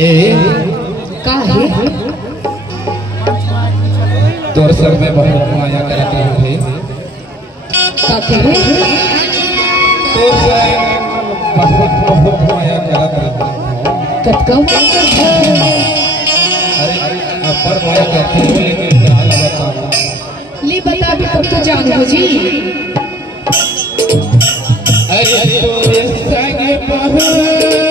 ए का है तोर सर में बहुत माया करते हुए का कहे तोर सर बहुत माया करते कटका अरे अपर माया करते हुए लेकिन हाल बता ले बता भी तब तो जान हो जी। अरे तोरे संगे बहुत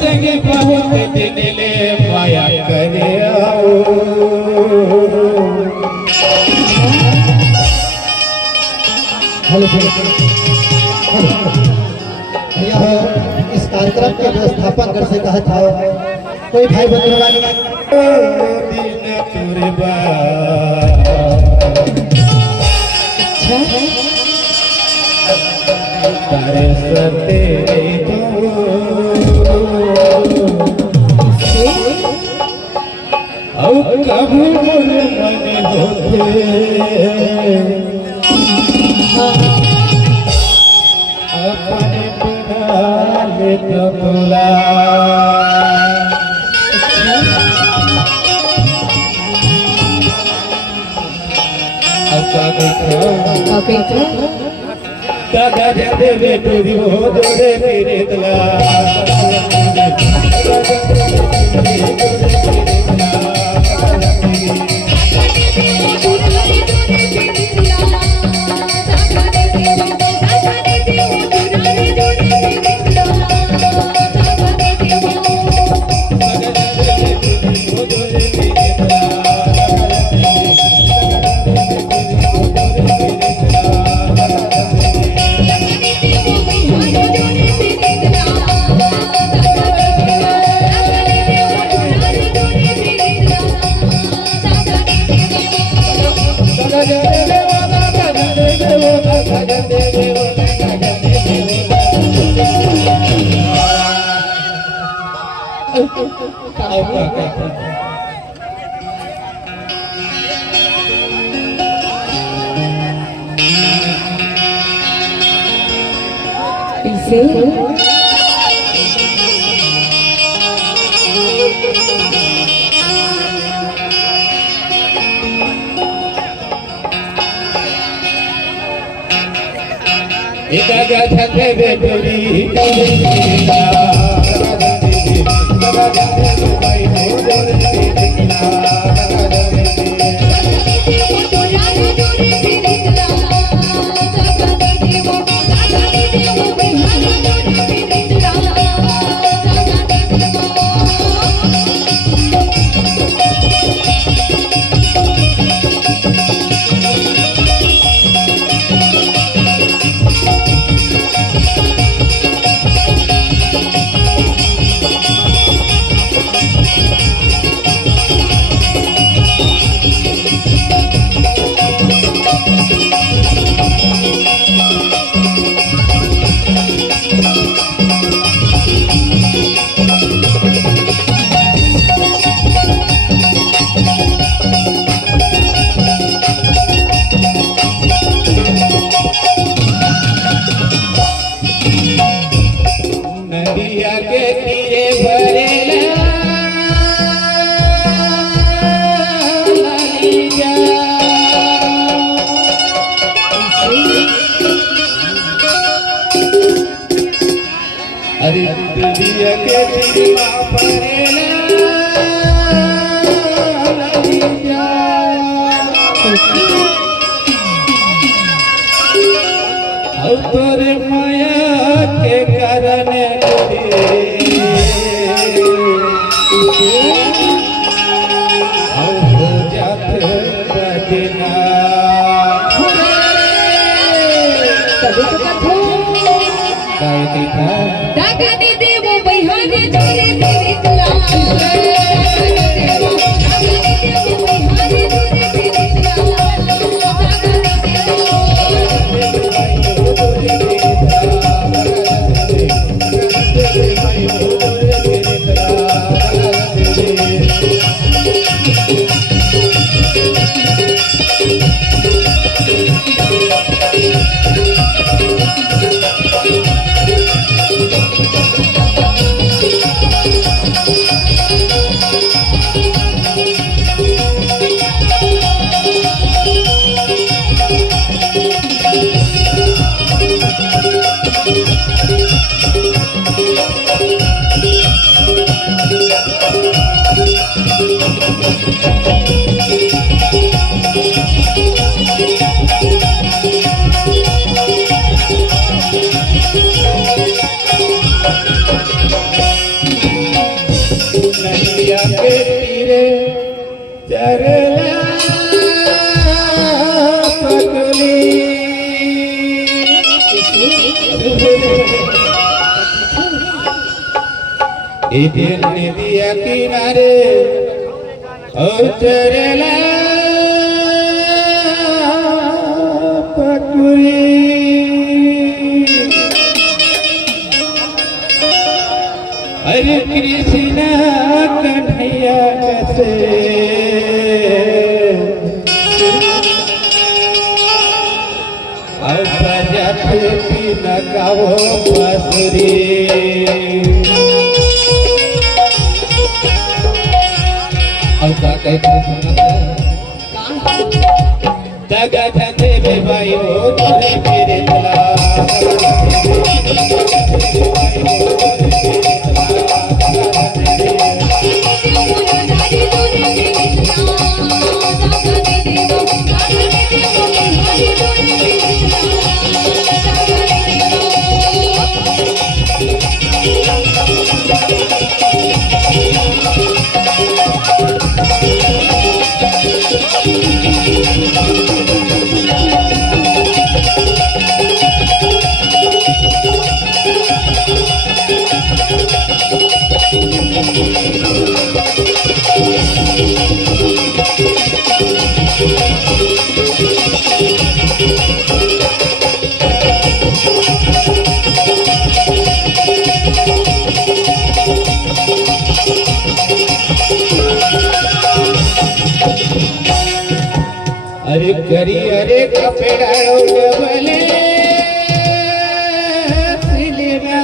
संगे बहुत दिन ले माया करे आओ यह इस कार्यक्रम के व्यवस्थापन कर से कहा था कोई भाई बंधु दिन तोरे तारे सते कभी मन मन होते अपने बिना ले तो बुला दादा जाते बेटू दिवो दोरे तेरे तला इसे इधर छते बेटोरी नदिया के तीरे भरेला अरे नदिया के तीरे भरेला तोरे माया के कारण तभी तो कथो दादा दे दे वो बहिहाने जोरे तेरे तला Thank you. नदिया के तीरे चरला पगली इधर नदिया किनारे और चरला पगली हरे कृष्ण कन्हैया कैसे अब बजाते बिन गाओ बांसुरी अब का कहते दगा धंधे में भाई हो तेरे मेरे तला अरे करी अरे कपड़ा डबले सिलवा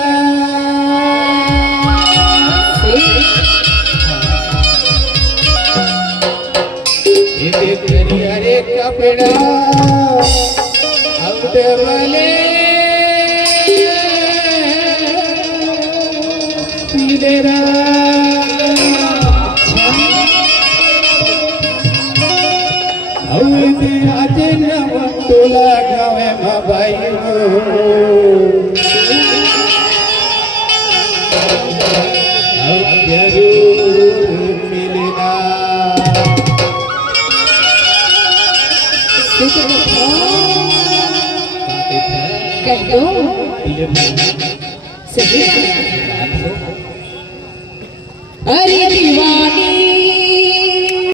इधर करी अरे कपड़ा अब डबले सिलवा आज नव तोला गावे भाई हो अब जरूर मिलना कह दो सही अरे